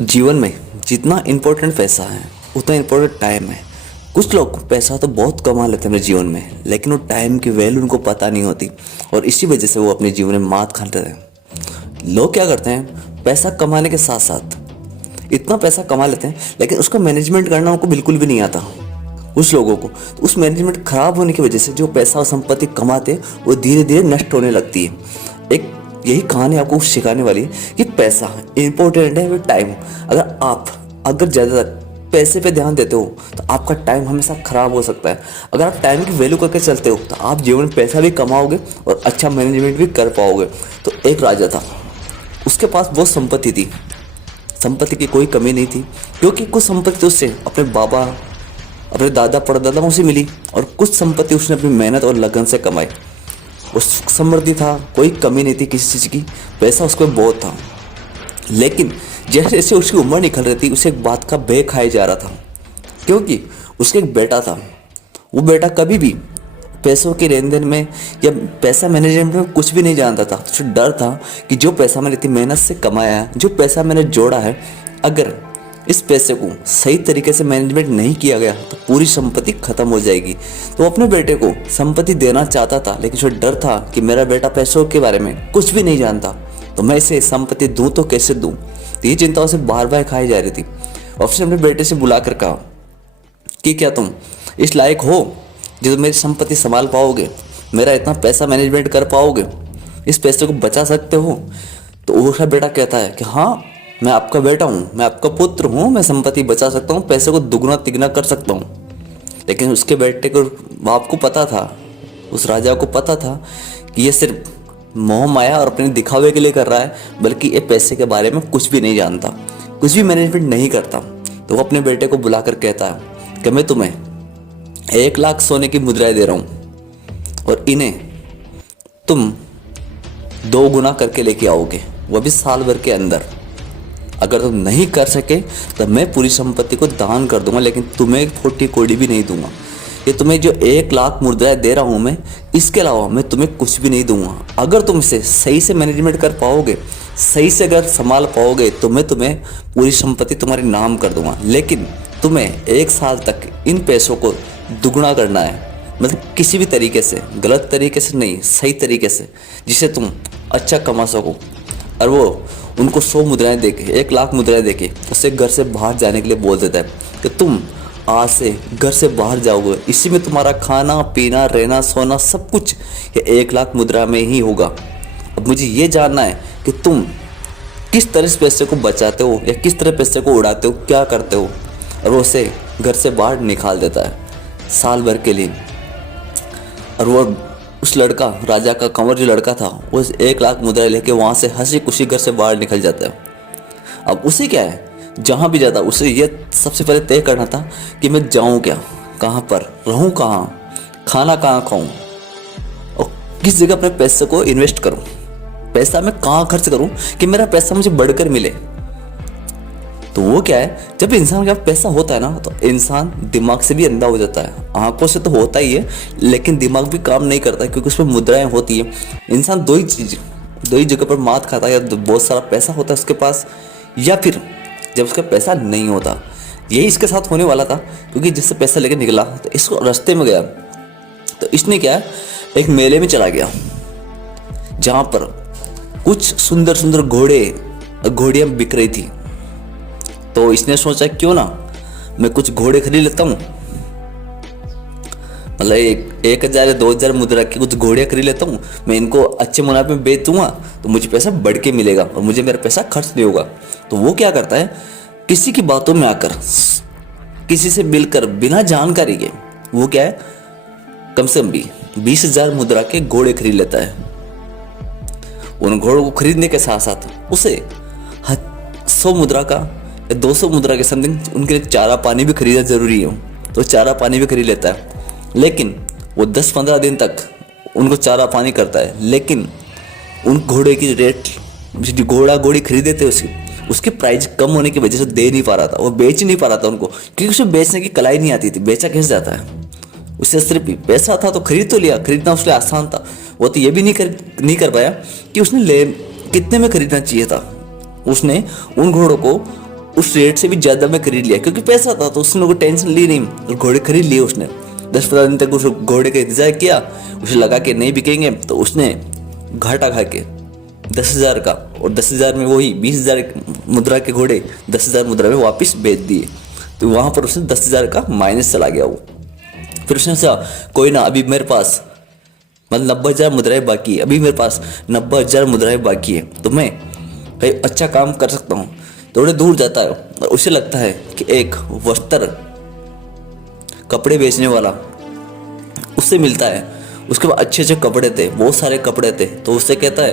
जीवन में जितना इम्पोर्टेंट पैसा है उतना इम्पोर्टेंट टाइम है। कुछ लोग पैसा तो बहुत कमा लेते हैं अपने जीवन में, लेकिन वो टाइम की वैल्यू उनको पता नहीं होती और इसी वजह से वो अपने जीवन में मात खाते हैं। लोग क्या करते हैं, पैसा कमाने के साथ साथ इतना पैसा कमा लेते हैं लेकिन उसका मैनेजमेंट करना उनको बिल्कुल भी नहीं आता। कुछ लोगों को तो उस मैनेजमेंट खराब होने की वजह से जो पैसा और संपत्ति कमाते हैं वो धीरे धीरे नष्ट होने लगती है। एक यही कहानी आपको सिखाने वाली है कि पैसा इंपॉर्टेंट है, टाइम। अगर ज़्यादा पैसे पे ध्यान देते हो तो आपका टाइम हमेशा खराब हो सकता है। अगर आप टाइम की वैल्यू करके चलते हो तो आप जीवन में पैसा भी कमाओगे और अच्छा मैनेजमेंट भी कर पाओगे। तो एक राजा था, उसके पास बहुत संपत्ति थी, संपत्ति की कोई कमी नहीं थी, क्योंकि कुछ संपत्ति उससे अपने बाबा, अपने दादा परदादा उसे मिली और कुछ संपत्ति उसने अपनी मेहनत और लगन से कमाई। वो समृद्धि था, कोई कमी नहीं थी किसी चीज़ की, पैसा उसको बहुत था। लेकिन जैसे जैसे उसकी उम्र निकल रही थी उसे एक बात का भय खाया जा रहा था, क्योंकि उसके एक बेटा था। वो बेटा कभी भी पैसों के लेन देन में या पैसा मैनेजमेंट में कुछ भी नहीं जानता था। तो उसे डर था कि जो पैसा मैंने इतनी मेहनत से कमाया है, जो पैसा मैंने जोड़ा है, अगर इस पैसे को सही तरीके से मैनेजमेंट नहीं किया गया तो पूरी संपत्ति खत्म हो जाएगी। तो अपने बेटे को संपत्ति देना चाहता था, लेकिन उसे डर था कि मेरा बेटा पैसों के बारे में कुछ भी नहीं जानता, तो मैं इसे संपत्ति दूं तो कैसे दूं। तो ये चिंताओं से बार बार खाई जा रही थी। और उसने अपने बेटे से बुलाकर कहा कि क्या तुम इस लायक हो जो मेरी संपत्ति संभाल पाओगे, मेरा इतना पैसा मैनेजमेंट कर पाओगे, इस पैसे को बचा सकते हो। तो उसका बेटा कहता है कि हाँ, मैं आपका बेटा हूँ, मैं आपका पुत्र हूँ, मैं संपत्ति बचा सकता हूँ, पैसे को दुगना तिगना कर सकता हूँ। लेकिन उसके बेटे को, बाप को पता था, उस राजा को पता था कि ये सिर्फ मोह माया और अपने दिखावे के लिए कर रहा है, बल्कि ये पैसे के बारे में कुछ भी नहीं जानता, कुछ भी मैनेजमेंट नहीं करता। तो वो अपने बेटे को बुलाकर कहता है कि मैं तुम्हें 1 लाख सोने की मुद्राएं दे रहा हूँ और इन्हें तुम 2 गुना करके लेके आओगे, वो भी साल भर के अंदर। अगर तुम नहीं कर सके तो मैं पूरी संपत्ति को दान कर दूंगा, लेकिन तुम्हें 40 कौड़ी भी नहीं दूंगा। ये तुम्हें जो 1 लाख मुद्राएं दे रहा हूँ मैं, इसके अलावा मैं तुम्हें कुछ भी नहीं दूंगा। अगर तुम इसे सही से मैनेजमेंट कर पाओगे, सही से अगर संभाल पाओगे, तो मैं तुम्हें पूरी संपत्ति तुम्हारे नाम कर दूंगा। लेकिन तुम्हें 1 साल तक इन पैसों को दुगना करना है, मतलब किसी भी तरीके से, गलत तरीके से नहीं, सही तरीके से, जिससे तुम अच्छा कमा सको। और वो उनको 100 मुद्राएं देके, 1 लाख मुद्राएं देके उससे घर से बाहर जाने के लिए बोल देता है कि तुम आज से घर से बाहर जाओगे, इसी में तुम्हारा खाना पीना रहना सोना सब कुछ ये 1 लाख मुद्रा में ही होगा। अब मुझे ये जानना है कि तुम किस तरह इस पैसे को बचाते हो या किस तरह पैसे को उड़ाते हो, क्या करते हो। और वो उसे घर से बाहर निकाल देता है साल भर के लिए। और वो उस लड़का, राजा का कंवर जो लड़का था, वो 1 लाख मुद्राएं लेके वहाँ से हंसी खुशी घर से बाहर निकल जाता है। अब उसे क्या है, जहाँ भी जाता उसे ये सबसे पहले तय करना था कि मैं जाऊँ क्या, कहाँ पर रहूँ, कहाँ खाना कहाँ खाऊँ और किस जगह अपने पैसे को इन्वेस्ट करूँ, पैसा मैं कहाँ खर्च करूँ कि मेरा पैसा मुझे बढ़कर मिले। तो वो क्या है, जब इंसान के पास पैसा होता है ना, तो इंसान दिमाग से भी अंधा हो जाता है। आंखों से तो होता ही है, लेकिन दिमाग भी काम नहीं करता, क्योंकि उसमें मुद्राएं होती है। इंसान दो ही जगह पर मात खाता है, या बहुत सारा पैसा होता है उसके पास, या फिर जब उसका पैसा नहीं होता। यही इसके साथ होने वाला था, क्योंकि जिससे पैसा लेकर निकला तो इसको रास्ते में गया, तो इसने क्या, एक मेले में चला गया जहाँ पर कुछ सुंदर सुंदर घोड़ियाँ बिक रही थी। तो इसने सोचा क्यों ना मैं कुछ घोड़े खरीद लेता हूँ, मतलब 1,000 या 2,000 मुद्रा की कुछ घोड़ियाँ खरीद लेता हूँ, मैं इनको अच्छे मुनाफे में बेच दूंगा तो मुझे पैसा बढ़ के मिलेगा और मुझे मेरा पैसा खर्च नहीं होगा। तो वो क्या करता है, किसी की बातों में आकर, किसी से मिलकर, बिना जानकारी के वो क्या है, कम से कम भी 20,000 मुद्रा के घोड़े खरीद लेता है। उन घोड़ों को खरीदने के साथ साथ उसे 100 मुद्रा का, 200 मुद्रा के समथिंग उनके लिए चारा पानी भी खरीदना जरूरी है, तो चारा पानी भी खरीद लेता है। लेकिन वो 10-15 दिन तक उनको चारा पानी करता है, लेकिन उन घोड़े की रेट, घोड़ा घोड़ी खरीदे थे उसकी प्राइस कम होने की वजह से दे नहीं पा रहा था, वो बेच नहीं पा रहा था उनको, क्योंकि उसे बेचने की कलाई नहीं आती थी, बेचा कैसे जाता है। उसे सिर्फ पैसा था तो खरीद तो लिया, खरीदना उसके लिए आसान था। वो तो ये भी नहीं कर पाया कि उसने कितने में खरीदना चाहिए था। उसने उन घोड़ों को उस रेट से भी ज़्यादा में खरीद लिया, क्योंकि पैसा था तो उसने कोई टेंशन ली नहीं और घोड़े खरीद लिए उसने। 10-15 दिन तक उस घोड़े का इंतजार किया, उसे लगा कि नहीं बिकेंगे, तो उसने घाटा खा के 10,000 का, और 10,000 में वही 20,000 मुद्रा के घोड़े 10,000 मुद्रा में वापस बेच दिए। तो वहाँ पर उसने 10,000 का माइनस चला गया वो। फिर उसने सोचा कोई ना, अभी मेरे पास मतलब 90,000 मुद्राएं बाकी है, अभी मेरे पास 90,000 मुद्राएं बाकी है, तो मैं कहीं अच्छा काम कर सकता हूँ। थोड़े दूर जाता है और उसे लगता है कि एक वस्त्र कपड़े बेचने वाला उससे मिलता है। उसके पास अच्छे अच्छे कपड़े थे, बहुत सारे कपड़े थे, तो उससे कहता है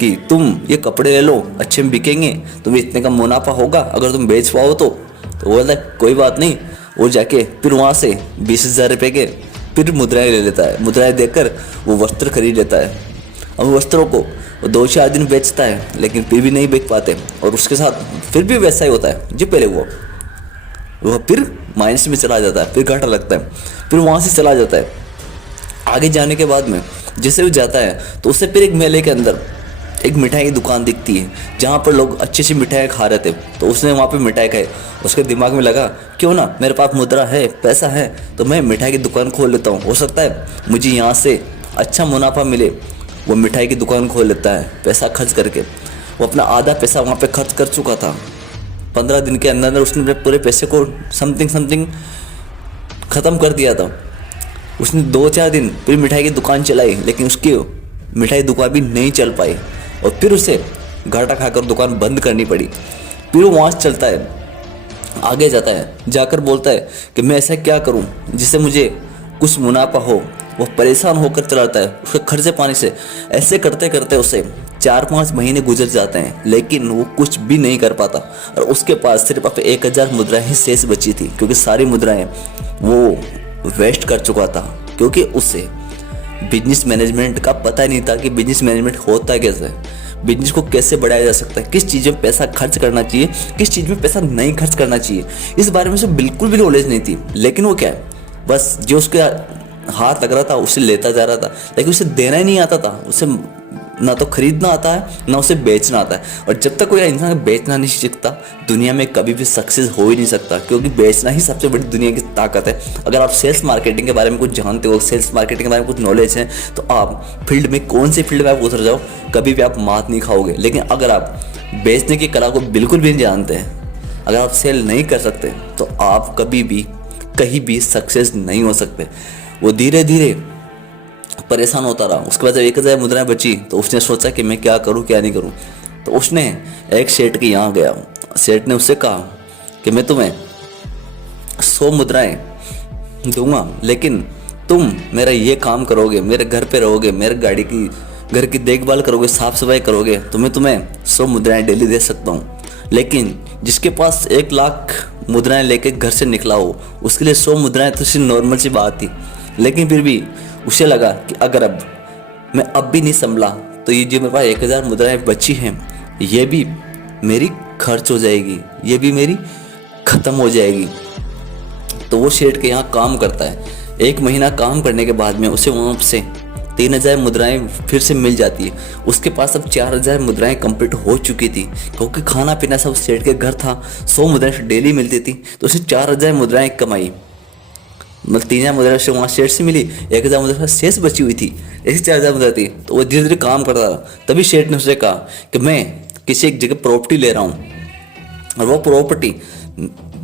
कि तुम ये कपड़े ले लो, अच्छे में बिकेंगे, तुम्हें इतने का मुनाफा होगा अगर तुम बेच पाओ तो। वो बोलता है कोई बात नहीं। वो जाके फिर वहाँ से 20,000 रुपये के फिर मुद्राएं ले लेता है। मुद्राएं देकर वो वस्त्र खरीद लेता है। अब वस्त्रों को वो 2-4 दिन बेचता है, लेकिन फिर भी नहीं बेच पाते, और उसके साथ फिर भी वैसा ही होता है जो पहले हुआ। वह फिर माइनस में चला जाता है, फिर घाटा लगता है, फिर वहाँ से चला जाता है। आगे जाने के बाद में जैसे वो जाता है तो उससे फिर एक मेले के अंदर एक मिठाई की दुकान दिखती है, जहाँ पर लोग अच्छी अच्छी मिठाई खा रहे थे। तो उसने वहाँ पे मिठाई खाई। उसके दिमाग में लगा क्यों ना, मेरे पास मुद्रा है, पैसा है, तो मैं मिठाई की दुकान खोल लेता हूँ, हो सकता है मुझे यहाँ से अच्छा मुनाफा मिले। वो मिठाई की दुकान खोल लेता है पैसा खर्च करके। वो अपना आधा पैसा वहाँ पे खर्च कर चुका था। 15 दिन के अंदर उसने अपने पूरे पैसे को समथिंग ख़त्म कर दिया था। उसने 2-4 दिन फिर मिठाई की दुकान चलाई, लेकिन उसकी मिठाई दुकान भी नहीं चल पाई, और फिर उसे घाटा खाकर दुकान बंद करनी पड़ी। फिर वो वहाँ से चलता है, आगे जाता है, जाकर बोलता है कि मैं ऐसा क्या करूँ जिससे मुझे कुछ मुनाफा हो। वो परेशान होकर चलाता है उसके खर्चे पानी से। ऐसे करते करते उसे 4-5 महीने गुजर जाते हैं, लेकिन वो कुछ भी नहीं कर पाता, और उसके पास सिर्फ अब 1,000 मुद्राएं ही शेष बची थी, क्योंकि सारी मुद्राएं वो वेस्ट कर चुका था। क्योंकि उसे बिजनेस मैनेजमेंट का पता नहीं था कि बिजनेस मैनेजमेंट होता कैसे है, बिजनेस को कैसे बढ़ाया जा सकता है, किस चीज़ में पैसा खर्च करना चाहिए, किस चीज़ में पैसा नहीं खर्च करना चाहिए। इस बारे में उसे बिल्कुल भी नॉलेज नहीं थी। लेकिन वो क्या है, बस जो उसके हाथ लग रहा था उसे लेता जा रहा था, लेकिन उसे देना ही नहीं आता था। उसे ना तो खरीदना आता है, ना उसे बेचना आता है। और जब तक कोई इंसान बेचना नहीं सीखता, दुनिया में कभी भी सक्सेस हो ही नहीं सकता, क्योंकि बेचना ही सबसे बड़ी दुनिया की ताकत है। अगर आप सेल्स मार्केटिंग के बारे में कुछ जानते हो, सेल्स मार्केटिंग के बारे में कुछ नॉलेज है, तो आप फील्ड में कौन सी फील्ड में आप उतर जाओ, कभी भी आप मात नहीं खाओगे। लेकिन अगर आप बेचने की कला को बिल्कुल भी नहीं जानते हैं, अगर आप सेल नहीं कर सकते, तो आप कभी भी कहीं भी सक्सेस नहीं हो सकते। वो धीरे धीरे परेशान होता रहा। उसके बाद जब 1,000 मुद्राएं बची, तो उसने सोचा कि मैं क्या करूं क्या नहीं करूं। तो उसने एक सेठ के यहाँ गया। सेठ ने उससे कहा कि मैं तुम्हें 100 मुद्राएं दूंगा, लेकिन तुम मेरा ये काम करोगे, मेरे घर पे रहोगे, मेरे घर की देखभाल करोगे, साफ सफाई करोगे, तो मैं तुम्हें 100 मुद्राएं डेली दे सकता हूँ। लेकिन जिसके पास 1 लाख मुद्राएं लेके घर से निकला हो, उसके लिए 100 मुद्राएं तो सिर्फ नॉर्मल सी बात थी। लेकिन फिर भी उसे लगा कि अगर मैं अब भी नहीं संभला, तो ये जो मेरे पास 1,000 मुद्राएं बची हैं, ये भी मेरी खर्च हो जाएगी, ये भी मेरी ख़त्म हो जाएगी। तो वो सेठ के यहाँ काम करता है। 1 महीना काम करने के बाद में उसे वहाँ से 3,000 मुद्राएं फिर से मिल जाती है। उसके पास अब 4,000 मुद्राएं कंप्लीट हो चुकी थी, क्योंकि खाना पीना सब सेठ के घर था। 100 मुद्राएं डेली मिलती थी, तो उसे 4,000 मुद्राएं कमाई। मतलब 3,000 मुद्रा से वहाँ सेठ से मिली, 1,000 मुद्रा शेष बची हुई थी, ऐसी 4,000 मुद्रा थी। तो वो धीरे धीरे काम करता था। तभी सेठ ने उसे कहा कि मैं किसी एक जगह प्रॉपर्टी ले रहा हूँ, और वो प्रॉपर्टी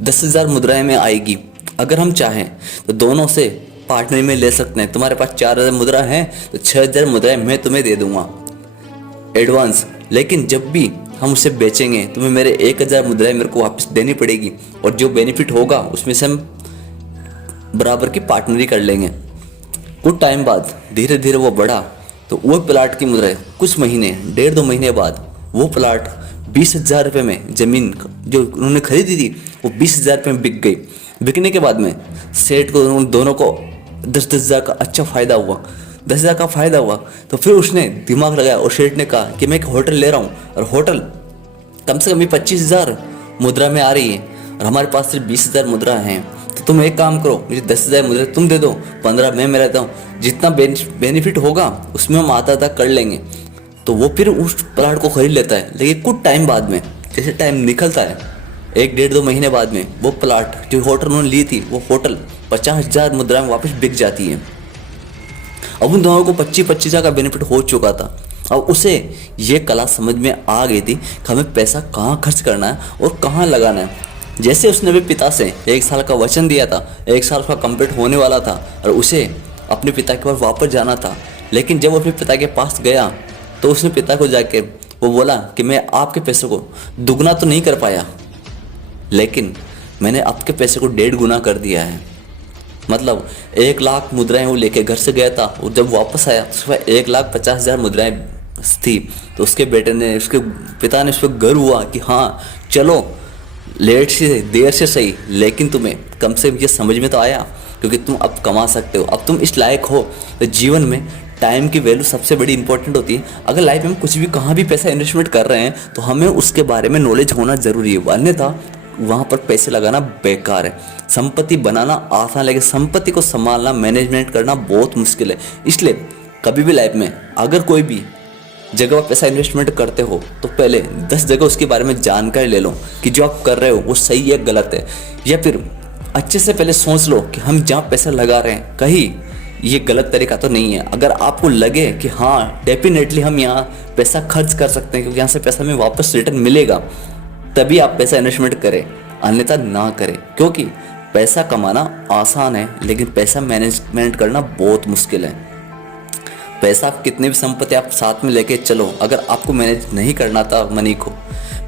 10,000 मुद्राएं में आएगी। अगर हम चाहें तो दोनों से पार्टनर में ले सकते हैं। तुम्हारे पास 4,000 मुद्रा है, तो 6,000 मुद्राएं मैं तुम्हें दे दूंगा एडवांस। लेकिन जब भी हम उसे बेचेंगे, तुम्हें मेरे 1,000 मुद्राएं मेरे को वापस देनी पड़ेगी, और जो बेनिफिट होगा उसमें से हम बराबर की पार्टनरी कर लेंगे। कुछ टाइम बाद धीरे धीरे वो बढ़ा, तो वो प्लाट की मुद्राएं कुछ महीने, 1.5-2 महीने बाद वो प्लाट 20,000 रुपये में, ज़मीन जो उन्होंने खरीदी थी वो 20,000 रुपये में बिक गई। बिकने के बाद में सेठ को, उन दोनों को 10-10 हज़ार का अच्छा फ़ायदा हुआ। 10,000 का फ़ायदा हुआ, तो फिर उसने दिमाग लगाया और सेठ ने कहा कि मैं एक होटल ले रहा हूँ, और होटल कम से कम 25,000 मुद्रा में आ रही है, और हमारे पास सिर्फ 20,000 मुद्रा हैं। तो तुम एक काम करो, मुझे 10,000 मुद्रा तुम दे दो, 15 मैं रहता हूँ, जितना बेनिफिट होगा उसमें हम आधा कर लेंगे। तो वो फिर उस प्लाट को खरीद लेता है। लेकिन कुछ टाइम बाद में, जैसे टाइम निकलता है, एक डेढ़ 2 महीने बाद में वो प्लाट जो होटल उन्होंने ली थी, वो होटल 50,000 मुद्रा में वापस बिक जाती है। अब उन दोनों को 25,000 का बेनिफिट हो चुका था। अब उसे ये कला समझ में आ गई थी कि हमें पैसा कहाँ खर्च करना है और कहाँ लगाना है। जैसे उसने भी पिता से 1 साल का वचन दिया था, 1 साल का कंप्लीट होने वाला था और उसे अपने पिता के पास वापस जाना था। लेकिन जब अपने पिता के पास गया तो उसने पिता को जाके वो बोला कि मैं आपके पैसों को दुगना तो नहीं कर पाया, लेकिन मैंने आपके पैसे को 1.5 गुना कर दिया है। मतलब 1 लाख मुद्राएं वो लेके घर से गया था और जब वापस आया तो उसके पास 1,50,000 मुद्राएं थी। तो उसके बेटे ने, उसके पिता ने उस पर गर्व हुआ कि हाँ चलो, लेट से देर से सही, लेकिन तुम्हें कम से कम ये समझ में तो आया, क्योंकि तुम अब कमा सकते हो, अब तुम इस लायक हो। तो जीवन में टाइम की वैल्यू सबसे बड़ी इंपॉर्टेंट होती है। अगर लाइफ में हम कुछ भी कहाँ भी पैसा इन्वेस्टमेंट कर रहे हैं तो हमें उसके बारे में नॉलेज होना ज़रूरी है, अन्यथा वहाँ पर पैसे लगाना बेकार है। संपत्ति बनाना आसान, लेकिन संपत्ति को संभालना, मैनेजमेंट करना बहुत मुश्किल है। इसलिए कभी भी लाइफ में अगर कोई भी जगह आप पैसा इन्वेस्टमेंट करते हो तो पहले 10 जगह उसके बारे में जानकारी ले लो कि जो आप कर रहे हो वो सही है गलत है, या फिर अच्छे से पहले सोच लो कि हम जहाँ पैसा लगा रहे हैं कहीं ये गलत तरीका तो नहीं है। अगर आपको लगे कि हाँ डेफिनेटली हम यहाँ पैसा खर्च कर सकते हैं क्योंकि यहाँ से पैसा हमें वापस रिटर्न मिलेगा, तभी आप पैसा इन्वेस्टमेंट करें, अन्यथा ना करें। क्योंकि पैसा कमाना आसान है लेकिन पैसा मैनेजमेंट करना बहुत मुश्किल है। पैसा आप कितने भी संपत्ति आप साथ में लेके चलो, अगर आपको मैनेज नहीं करना था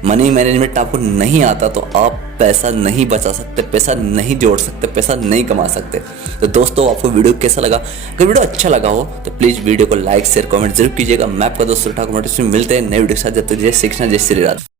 मनी मैनेजमेंट आपको नहीं आता तो आप पैसा नहीं बचा सकते, पैसा नहीं जोड़ सकते, पैसा नहीं कमा सकते। तो दोस्तों आपको वीडियो कैसा लगा? अगर वीडियो अच्छा लगा हो तो प्लीज़ वीडियो को लाइक शेयर कमेंट जरूर कीजिएगा। मैं आपका दोस्त ठाकुर, मिलते हैं नए वीडियो के साथ। जब तक जय श्री कृष्ण, जय श्री राधे।